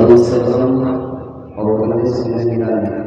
لقد استيقظنا فوق النصف من الليل.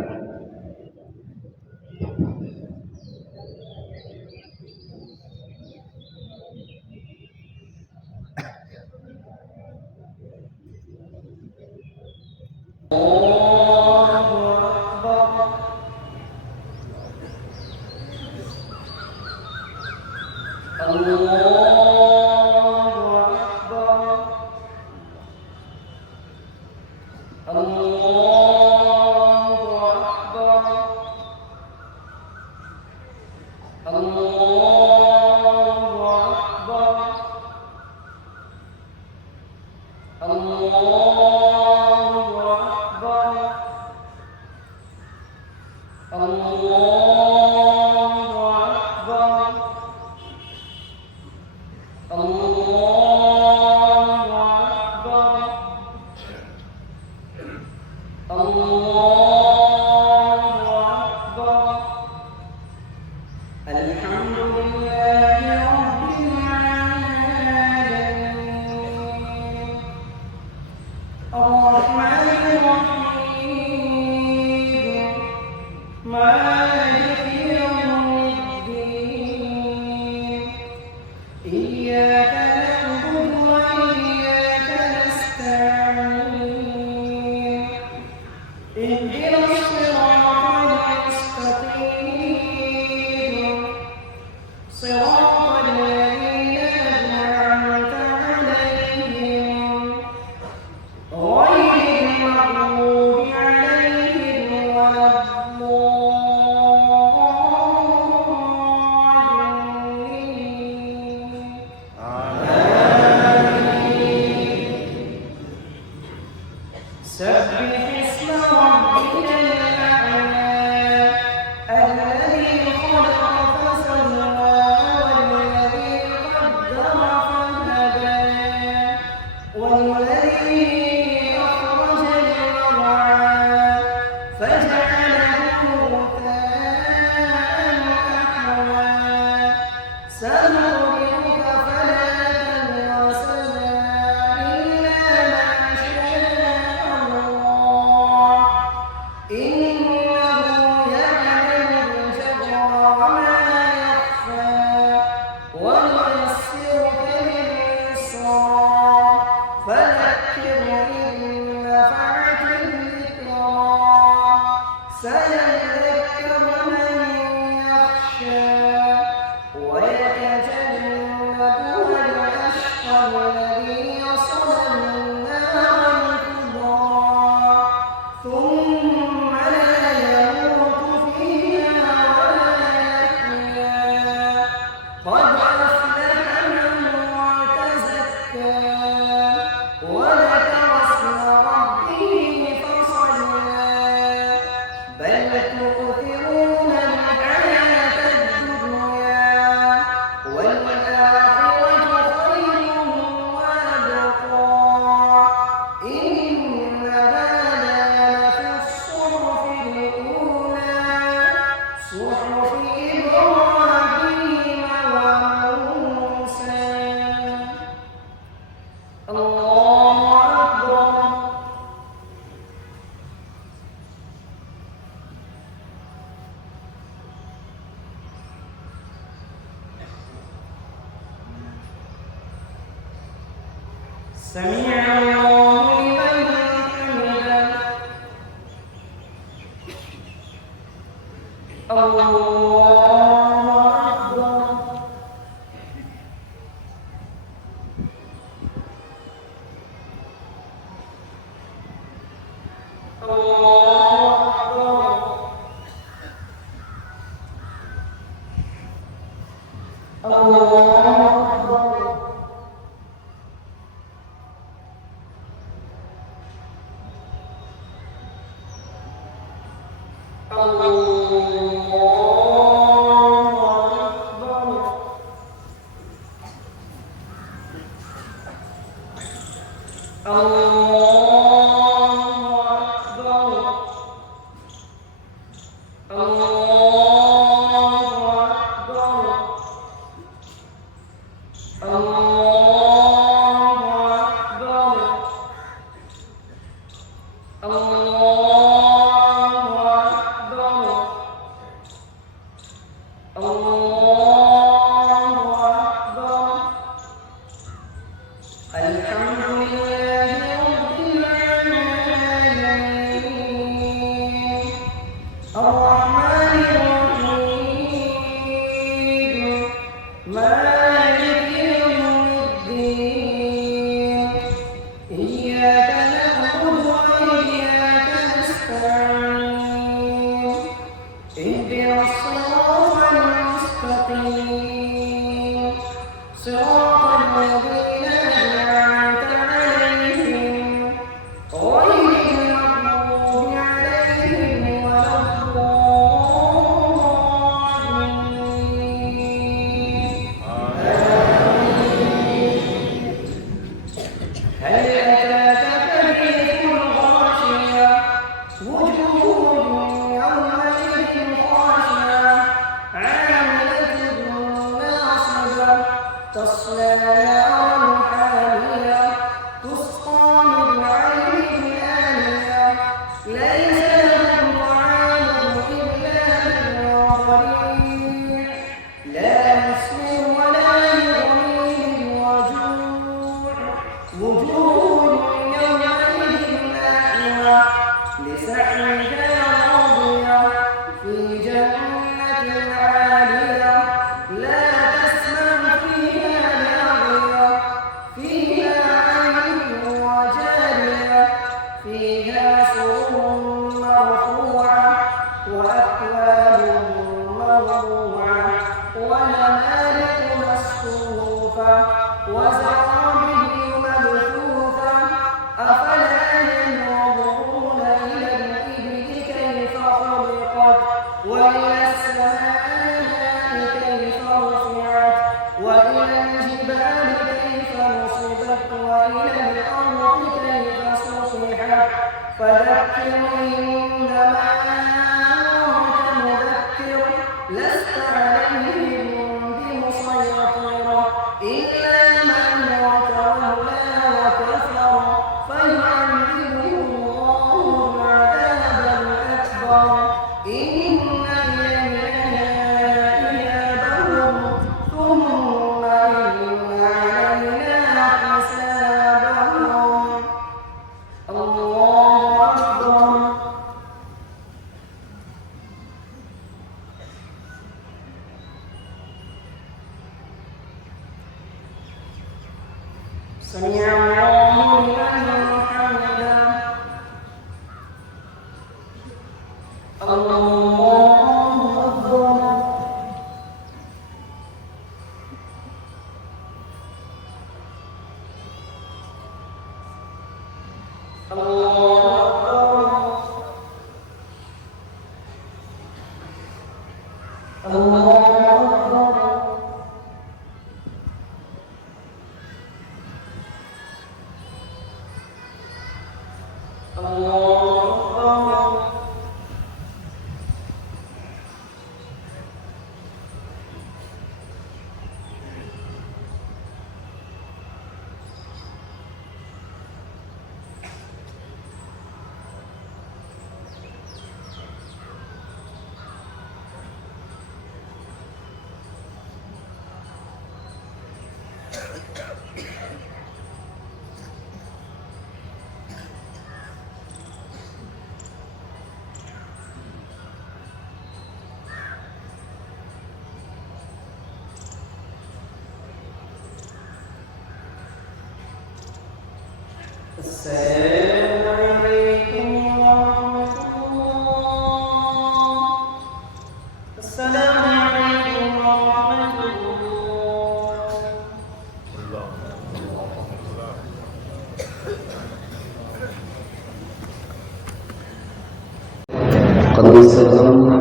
قدس الأمر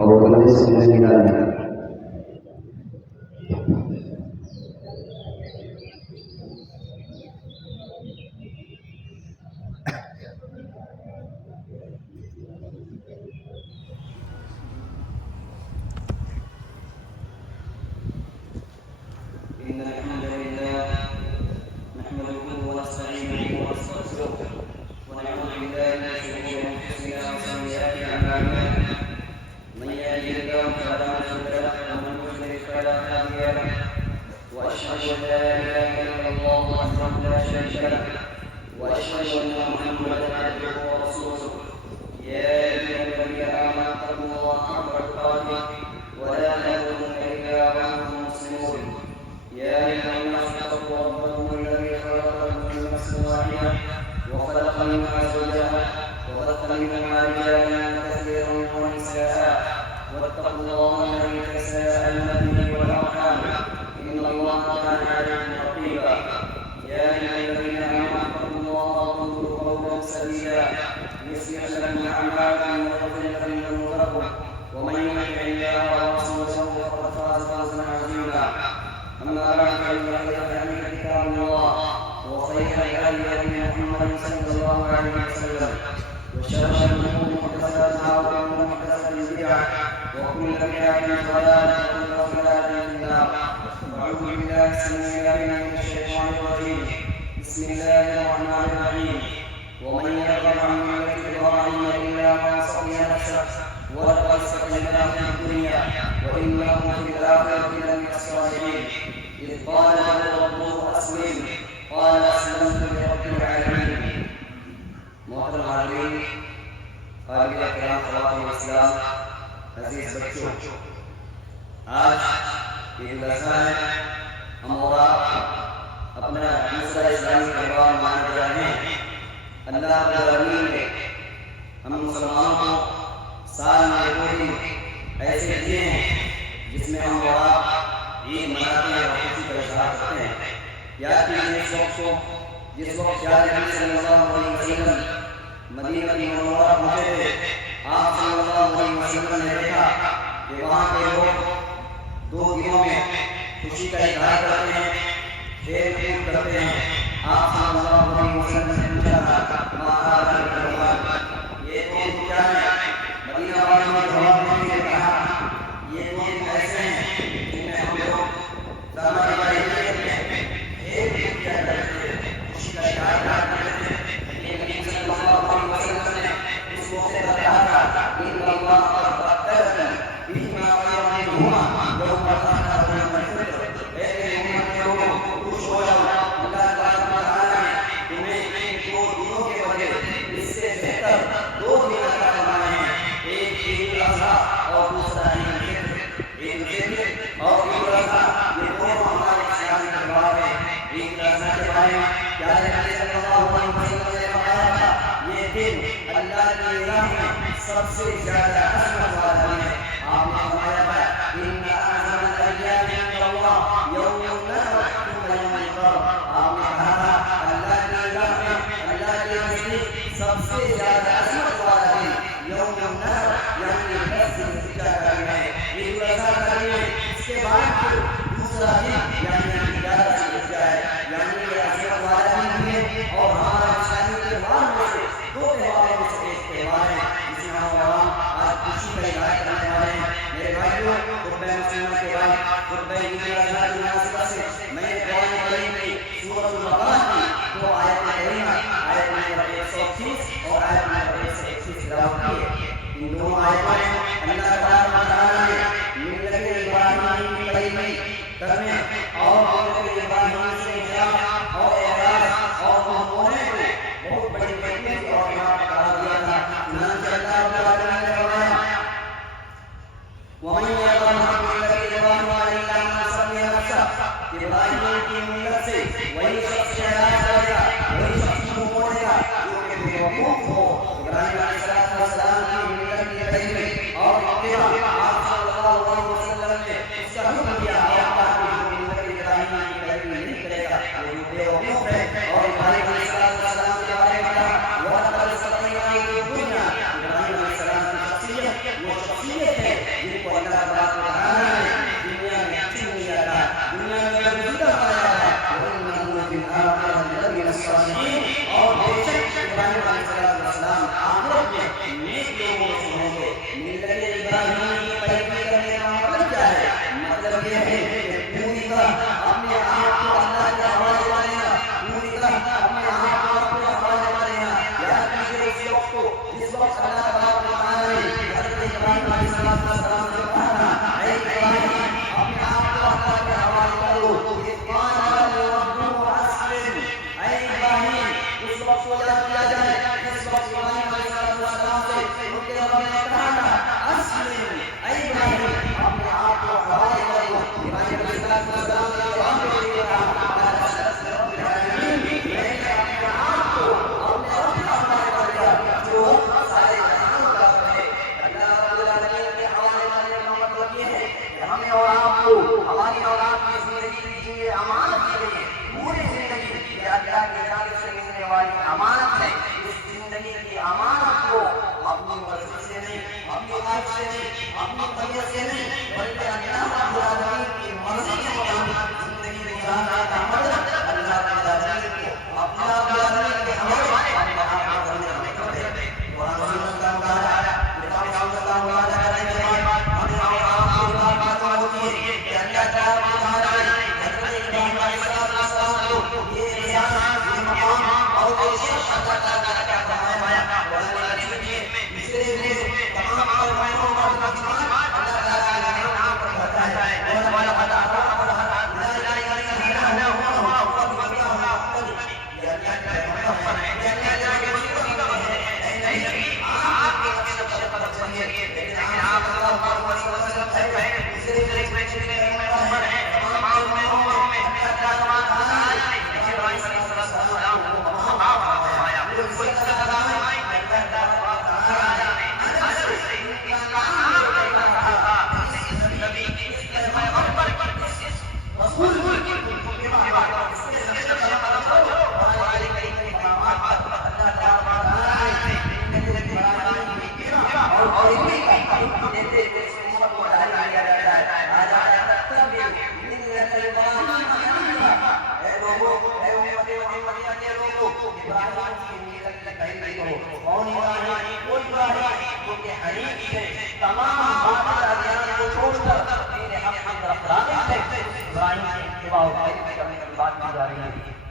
أو قدس الجلال. إن الحمد لله نحمده ونستعينه ونستغفره ونعوذ بالله من وأشهد أن محمدا عبده ورسوله يا أيها الذين آمنوا اتقوا الله حق تقاته ولا تموتن إلا وأنتم مسلمون يا أيها الناس اتقوا ربكم الذي خلقكم من نفس واحدة وخلق منها زوجها وبث منهما رجالا كثيرا ونساء واتقوا الله الذي تساءلون به والأرحام إن الله كان عليكم رقيبا يا أيها الذين آمنوا اتقوا الله وقولوا قولا سديدا يصلح لكم أعمالكم ويغفر لكم ذنوبكم ومن يطع الله ورسوله فقد فاز فوزا عظيما أما بعد فإن خير الحديث كتاب الله وخير الهدي محمد صلى الله عليه وسلم وشر الأمور محدثاتها وكل محدثة بدعة وكل بدعة ضلالة وكل ضلالة في النار أعوذ بالله السميع العليم من الشيطان الرجيم بسم الله الرحمن الرحيم ومن يرغب عن ملة إبراهيم إلا من سفه نفسه ولقد اصطفيناه في الدنيا وإنه في الآخرة لمن الصالحين إذ قال له ربه أسلم قال أسلمت لرب العالمين. محترم حاضرین، قابل احترام خواتین اسلام، عزیز بچوں، آج عید الاضحیٰ ہے. ہم اور آپ اپنا دوسرا اسلامی تہوار منا رہے ہیں. اللہ رب العالمین نے ہم مسلمانوں کو سال میں 2 دن ایسے دیے ہیں جس میں ہم اور آپ عید مناتے ہیں اور خوشی کا اظہار کرتے ہیں. یاد کیجیے اس وقت کو جس وقت پیارے نبی صلی اللہ علیہ وسلم مدینہ منورہ پہنچے تھے. آپ صلی اللہ علیہ وسلم نے دیکھا کہ وہاں کے لوگ 2 دنوں میں خوشی کا اظہار کرتے ہیں، کھیل کود کرتے ہیں. آپ صلی اللہ علیہ وسلم نے پوچھا یہ 2 دن کیا ہے؟ مدینہ والوں نے جواب دیتے ہوئے کہا یہ 2 دن ایسے ہیں جن میں ہم لوگ زیادہ کرتے ہیں، کھیل کود کیا کرتے ہیں، خوشی کا اظہار کرتے ہیں. لیکن نبی صلی اللہ علیہ وسلم نے اس موقع پر کہا تھا ان اللہ قد بدلکم فیما خیر منہما یوم الفرح ویوم الفطر. اے محمد کے لوگوں خوش ہو جاؤ، اللہ تبارک و تعالیٰ نے تمہیں ان 2 دنوں کے بدلے اس سے بہتر 2 دن عطا فرمائے ہیں. ایک عید الاضحیٰ اور دوسرا عید الفطر. عید الفطر اور عید الاضحیٰ یہ دونوں ہمارے اسلامی تہوار ہیں. عید الاضحیٰ کے بارے میں پیارے نبی صلی اللہ علیہ وسلم نے فرمایا تھا یہ دن اللہ کی راہ میں سب سے زیادہ عظمت والا دن ہے. آپ نے فرمایا تھا ان اعظم الايام عند الله يوم النحر ثم يوم القر. آپ نے کہا تھا اللہ کی راہ میں اللہ کے نزدیک سب سے زیادہ عظمت والا دن یوم النحر یعنی 10 ذی الحجہ کا دن ہے. عید الاضحیٰ کا دن ہے. اس کے بعد پھر دوسرا دن یعنی 11 ذی الحجہ ہے. یعنی یہ عظمت والا دن بھی ہے اور ہمارا اسلامی تہوار میں سے 2 تہواروں میں سے ایک تہوار ہے جس میں ہم عوام آج خوشی کا اظہار کرنے والے ہیں. میرے بھائیوں، خطبہ مسلمہ کے بعد خطبہ عید الاضحیٰ کی مناسبت سے میں نے قرآن کریم کی سورۃ البقرہ کی 2 آیتیں کریمہ آیت نمبر 130 اور آیت نمبر 131 تلاوت کی ہے. ان دونوں آیتوں میں اللہ تبارک و تعالیٰ نے ملت ابراہیم کی تعریف کرنے اور ملت ابراہیم سے انحراف اور اعراض اور ہونے کو بہت بڑی کیفیت اور قرار دیا تھا. چنانچہ اللہ رب العالمین نے فرمایا وَمَن يَرْغَبُ عَن مِّلَّةِ إِبْرَاهِيمَ إِلَّا مَن سَفِهَ نَفْسَهُ. ابراہیم کی ملت سے وہی شخص اعراض کرے گا، وہی شخص منہ موڑے گا جو کہ بے وقوف ہو. ابراہیم علیہ السلام کی ملت کی تعریف اور اتباع واقعہ کیا جائے جس وقت ابراہیم علیہ السلام سے ان کے رب نے کہا تھا اسلم اے ابراہیم اپنے آپ کو حوالے کر دو ابراہیم علیہ السلام نے جواب کے لیے کہا اور آپ کو ہماری اولاد کی زندگی کی یہ امانت دی گئی ہے پوری زندگی یہ اللہ کی جانب سے ملنے والی امانت ہے اس زندگی کی امانت کو اپنی مرضی سے نہیں اپنی عادت سے نہیں اپنی طبیعت سے نہیں بلکہ اللہ رب العالمین کی مرضی کے مطابق زندگی گزارنے کا مطلب اللہ رب العالمین کو اپنا رب العالمین کے حوالے اپنے آپ کو کرنے کا مطلب ہے قرآن سنت کا مطالعہ کتاب سنت کا مطالعہ کرنے کے بعد ہمیں اور آپ کو بات ہوتی ہے کہ اللہ تعالیٰ حضرت ابراہیم علیہ السلام کو یہ احساس یہ مقام اور یہ شرف اللہ تعالیٰ کا فرمایا قرآن مجید میں دوسرے میں تمام فرمانوں کا ترجمہ اللہ تعالیٰ کے نام پر ہوتا ہے اور ہمارا خدا لا الہ الا اللہ محمد رسول اللہ یہ اللہ کا پیغمبر ہے یہ اللہ کے رسول ہے اے نبی آپ کے نقش قدم پر چلیے لیکن آپ صلی اللہ علیہ وسلم سے پہلے دوسرے میں چلنے پیغمبر ہیں تمام امتوں میں اللہ تعالیٰ نے ابراہیم علیہ السلام کو مقام فرمایا کوئی صدا نہیں اللہ تعالیٰ نے حضرت سے انکار کہا اس نبی کی اس پیغمبر کی رسول کی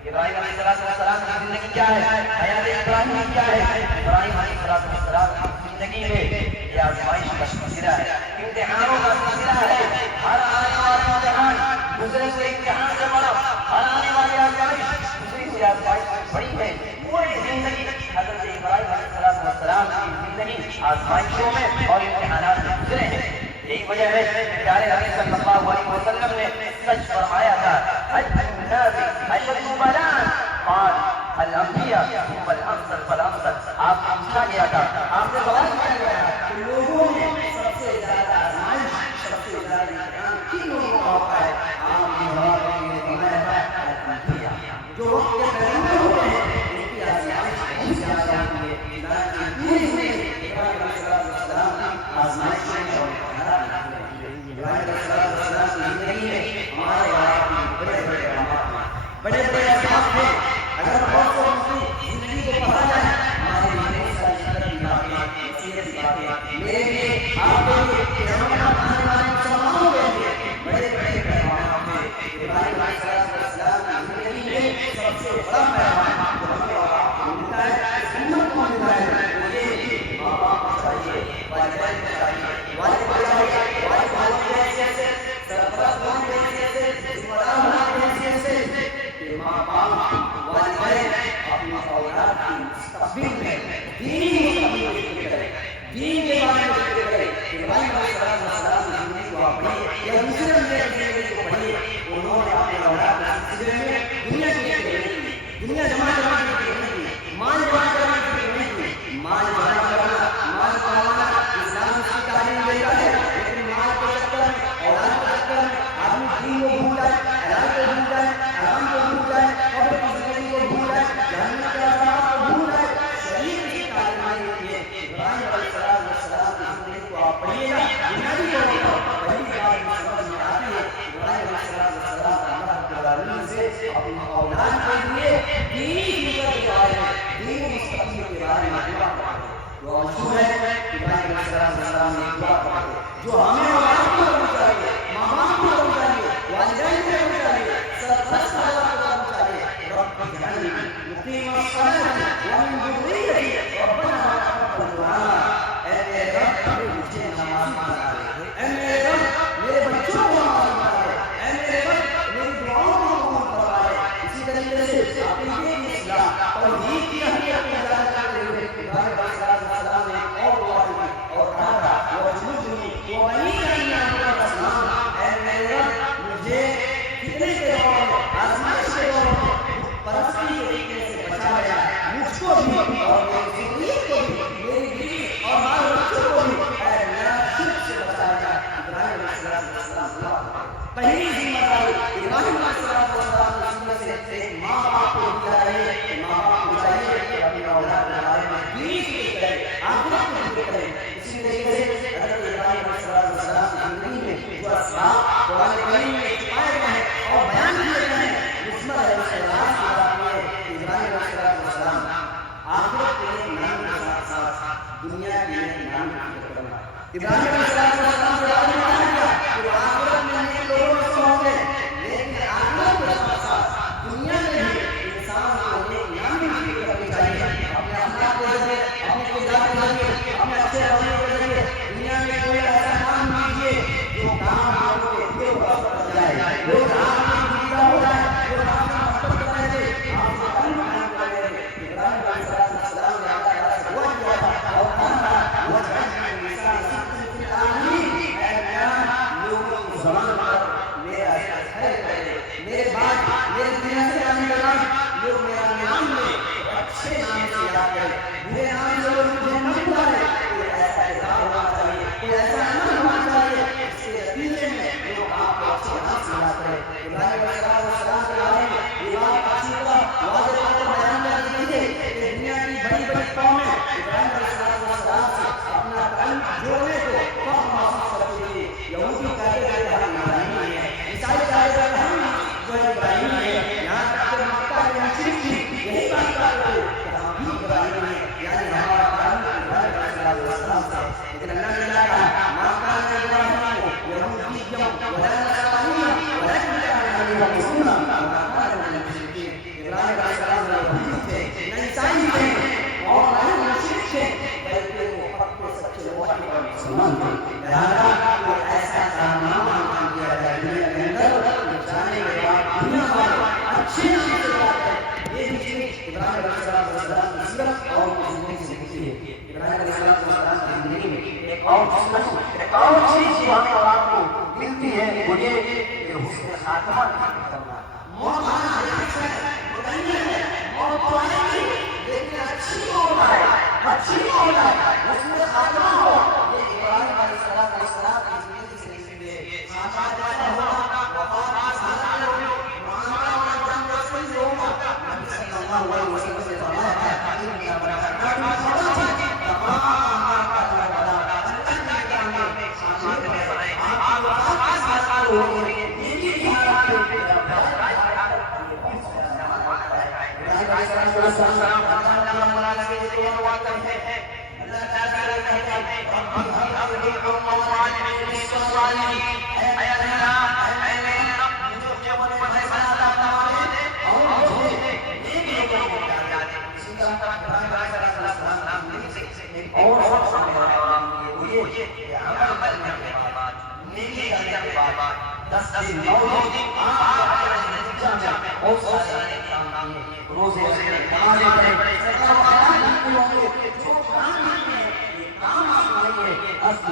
ابراہیم علیہ السلام کی زندگی کیا ہے حیات ابراہیم کیا ہے ابراہیم علیہ السلام کی زندگی میں یہ آزمائش کا سلسلہ ہے امتحانوں کا سلسلہ ہے ہر آنے والا امتحان دوسرے سے امتحان سے بڑا ہر آنے والی آزمائش دوسری سے آزمائش بڑی ہے پوری زندگی حضرت ابراہیم علیہ السلام کی زندگی آزمائشوں میں اور امتحانات میں گزرے ہیں یہی وجہ ہے کہ پیارے نبی صلی اللہ علیہ وسلم نے سچ فرمایا تھا الانبیاء ثم الامثل فالامثل آپ کو پوچھا گیا تھا آپ سے سوال کیا گیا تھا کہ لوگوں میں سب سے زیادہ آزمائش سب سے زیادہ امتحان کن لوگوں کا ہوتا ہے آپ نے جواب میں فرمایا تھا الانبیاء جو وقت کے پیغمبر ہوتے ہیں ان کی آزمائش بہت زیادہ ہوتی ہے پوری زندگی ابراہیم علیہ السلام کی آزمائش میں اور ابراہیم علیہ السلام کی زندگی میں ہمارے آپ کی بڑے بڑے علامات بڑے بڑے احساس ہیں اگر بہت سے مسئلے زندگی کو پڑھا جائے ہمارے لیے ساری شرط کی باتیں نصیحت کی باتیں میرے لیے آپ کے لیے پیغمبر آنے والے مسلمانوں کے لیے بڑے بڑے پیغامات ہیں ابراہیم علیہ السلام کی زندگی میں سب سے بڑا پیغام ہمیں اور آپ کو ملتا ہے امت کو ملتا ہے وہ یہ ماں باپ کو چاہیے والدین کو چاہیے والد کو چاہیے والد کی حیثیت سے سرپرست ہونے کی حیثیت سے ذمہ دار ہونے کی حیثیت سے کہ ماں باپ والدین اپنی اولاد کی مستقبل میں دینی مستقبل فکر کریں دین کے بارے میں فکر کریں ابراہیم علیہ السلام کی زندگی کو آپ پڑھیے یا دوسرے انبیاء کی زندگی کو پڑھیے انہوں نے اپنے اولاد کے سلسلے میں دنیا کی فکر نہیں کی دنیا جمع کرنے کی فکر نہیں کی مال جمع کرنے کی فکر نہیں کی مال جمع کرنا مال کمانا اسلام اس کی تعلیم دیتا ہے لیکن مال کے چکر میں اولاد کے چکر میں آدمی دین کو بھول جائے حلال کو بھول جائے حرام کو بھول جائے قبر کی زندگی کو بھول جائے جہنم کے عذاب کو بھول جائے شریعت کی تعلیمات یہ ہے ابراہیم علیہ السلام کی زندگی کو آپ پڑھیے گا بنیادی طور پر پہلی بات میں سمجھ میں آتی ہے ابراہیم علیہ السلام اللہ رب العالمین سے اپنی اولاد کے لیے دینی فکر کے بارے میں دینی مستقبل کے بارے میں دعا کرتے وہ مشہور ہے ابراہیم علیہ السلام نے دعا کرتے جو ہمیں اور آپ کو کرنا چاہیے ماں باپ کو کرنا چاہیے والدین کو کرنا چاہیے سرپرست کو کرنا چاہیے رب اجعلنی مقیم الصلاۃ ومن ذریتی ربنا تقبل دعاء اے میرے رب مجھے نمازی بنا دے اے میرے رب میرے بچوں کو نمازی بنا دے اے میرے رب میری دعاؤں کو قبول فرما لے اسی طریقے سے اپنی اصلاح توحید کی اہمیت دنیا کے نام کی کرنا. ابراہیم علیہ السلام سے آپ نے کہا کیا کہ وہ آخرت میں نیک لوگوں میں سے ہوں گے، لیکن آخرت کے ساتھ ساتھ دنیا میں بھی انسان کو نیک نام کی فکر کرنی چاہیے. اپنے اخلاق کے ذریعے، اپنے کردار کے ذریعے، اپنے اچھے رویے کے ذریعے دنیا میں کوئی ایسا کام کیجیے جو کام آپ کے دل پر پڑ جائے، جو کام آپ کی پیدا ہو جائے، جو کام آپ محبت کرے تھے، آپ سے قلب قائم کرے تھے. ابراہیم علیہ السلام نے اللہ تعالیٰ سے دعا کیا تھا اور کہا تھا وَاجْعَلْنِي مِنْ لِسَانِ صِدْقٍ فِي الْآخِرِينَ. اے اللہ لوگوں کی زبان پر میرا خیر کرے، میرے بعد میری دنیا سے جانے کے بعد لوگ میرا نام لے، اچھے نام سے یاد کرے، برے نام سے لوگ مجھے نہ پکارے. کوئی ایسا کردار ہونا چاہیے، کوئی ایسا عمل ہونا چاہیے جس کے نتیجے میں لوگ آپ کو اچھے نام سے یاد کرے. ابراہیم علیہ السلام کے بارے میں یہ بات اچھی طرح واضح طور پر بیان کر دی گئی ہے کہ دنیا کی بڑی بڑی قومیں ابراہیم علیہ السلام سے اپنا تعلق جوڑنے کو فخر محسوس کرتی تھی. یہودی کہتے تھے کہ ہم ابراہیمی ہیں، عیسائی کہتے تھے کہ ہم جو ہے ابراہیمی ہیں، یہاں تک کہ مکہ میں مشرک تھی یہی بات کہتے تھے کہ ہم بھی ابراہیمی ہیں، یعنی ہمارا تعلق ابراہیم علیہ السلام سے. لیکن اللہ نے کہا ما كان ابراہیم یہودیا ولا نصرانیا ولكن كان حنیفا مسلما وما كان من المشرکین. ابراہیم علیہ السلام نہ یہودی تھے، نہ عیسائی تھے اور نہ ہی مشرک تھے، بلکہ وہ حق کے سچے موحد اور مسلمان تھے. لہذا کوئی ایسا کام نہ کیا جائے دنیا کے اندر جانے کے بعد دنیا والے اچھے نام سے یاد کریں. یہ چیز ابراہیم علیہ السلام کی سیرت اور ان کی زندگی سے نکلی ہے. ابراہیم علیہ السلام کی زندگی میں ایک اور چیز جو ہمیں اور آپ کو ملتی ہے وہ یہ کہ حسن خاتمہ کرنا. موت آنا ہے، موت آئے گی لیکن اچھی موت آئے، اچھی موت آئے، حسن خاتمہ ہو. یہ ابراہیم علیہ السلام کی زندگی سے نکلی ہے. خاتمہ کیسا ہوگا؟ وفات سالہ ہوگی، معاملہ ہونا جان رسول ہوگا. نبی صلی اللہ علیہ وسلم سے فرمایا ہے تعلیم کیا بڑا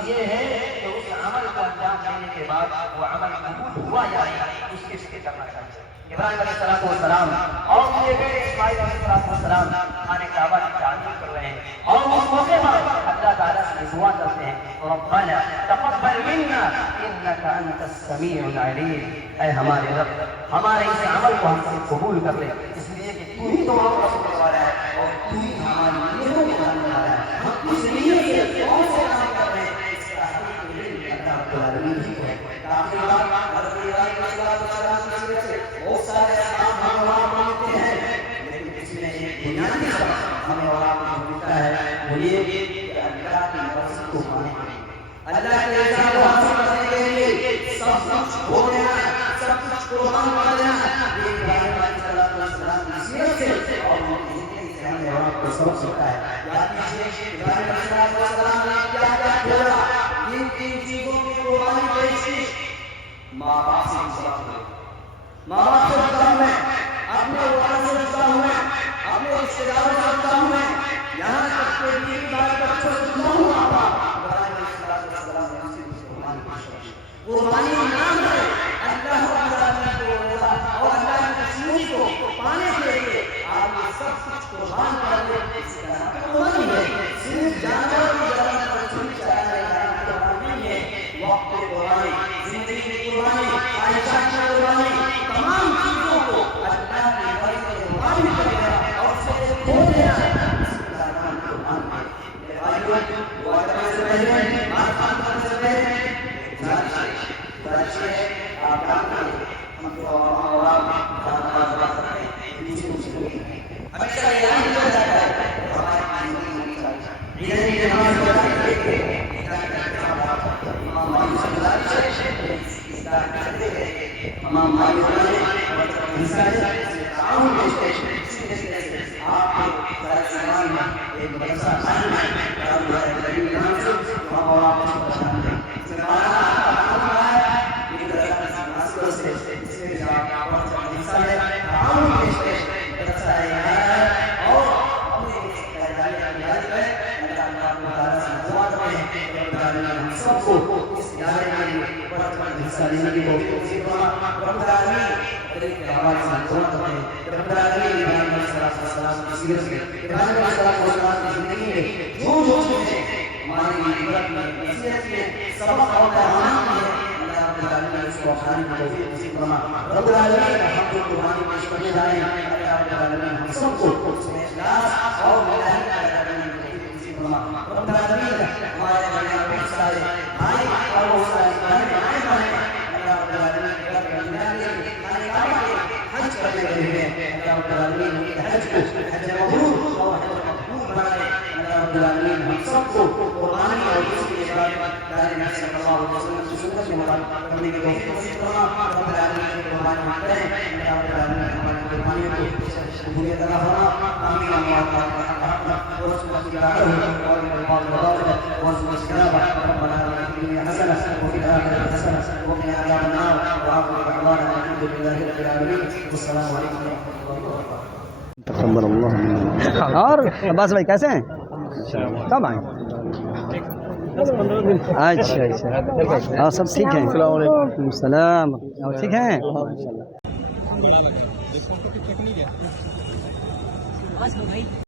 یہ ہے کہ اس عمل کو انجام دینے کے بعد وہ عمل قبول ہوا یا نہیں اس کی فکر کرنا چاہیے. ابراہیم علیہ السلام اور ان کے بیٹے اسماعیل علیہ السلام خانہ کعبہ کی تعمیر کر رہے ہیں اور اس موقع پر اللہ تعالیٰ سے دعا کرتے ہیں ربنا تقبل منا انك انت السميع العليم. اے ہمارے رب ہمارے اس عمل کو ہم سے قبول کر لے، اس لیے کہ تو ہی تو ہم کو سننے والا ہے اور تو ہی ہماری نیتوں کو جاننے والا ہے. ہم اس نیت سے کون سے کام کر رہے ہیں اس کا حقیقی اللہ رب العالمین ہی ہے. آخری بات حضرت ابراہیم علیہ السلام کی سیرت سے بہت سارے کام ہم اور آپ مانتے ہیں، لیکن اس میں ایک بنیادی سبب ہمیں اور آپ کو ملتا ہے وہ یہ کہ اللہ کی مرضی کو مانیں. اللہ کے رضا کو حاصل کرنے کے لیے سب کچھ کھو دینا، سب کچھ قربان کر دینا، یہ ابراہیم علیہ السلام کی سیرت سے اور ان کی زندگی سے ہمیں اور آپ کو سبق سکتا ہے. یاد کیجیے ابراہیم علیہ السلام نے کیا کیا کھولا. تین چیزوں کی قربانی پیش کی. ماں باپ سے جڑا ہوئے، ماں باپ سے جڑا ہوئے، اپنے والد سے جڑا ہوئے، اپنے رشتے داروں سے جڑا ہوئے، یہاں تک کہ بیوی بال بچوں سے جڑا ہوا تھا. قربانی نام ہے اللہ رب العالمین کو رضا اور اللہ کی خوشنودی کو پانے کے لیے آپ یہ سب کچھ قربان کر دیں. اس کا نام قربانی ہے. صرف جانور کی جان پر چھری چلانے کا نام قربانی نہیں ہے. وقت کی قربانی، زندگی کی قربانی، خواہشات کی قربانی، تمام چیزوں کو اللہ کی مرضی کے مطابق کرنا اور اسے کھو دینا. تقبل اللہ منا. اور عباس بھائی کیسے ہیں؟ کب آئیں؟ اچھا اچھا اور سب ٹھیک ہیں؟ السلام علیکم. السلام. اور ٹھیک ہیں؟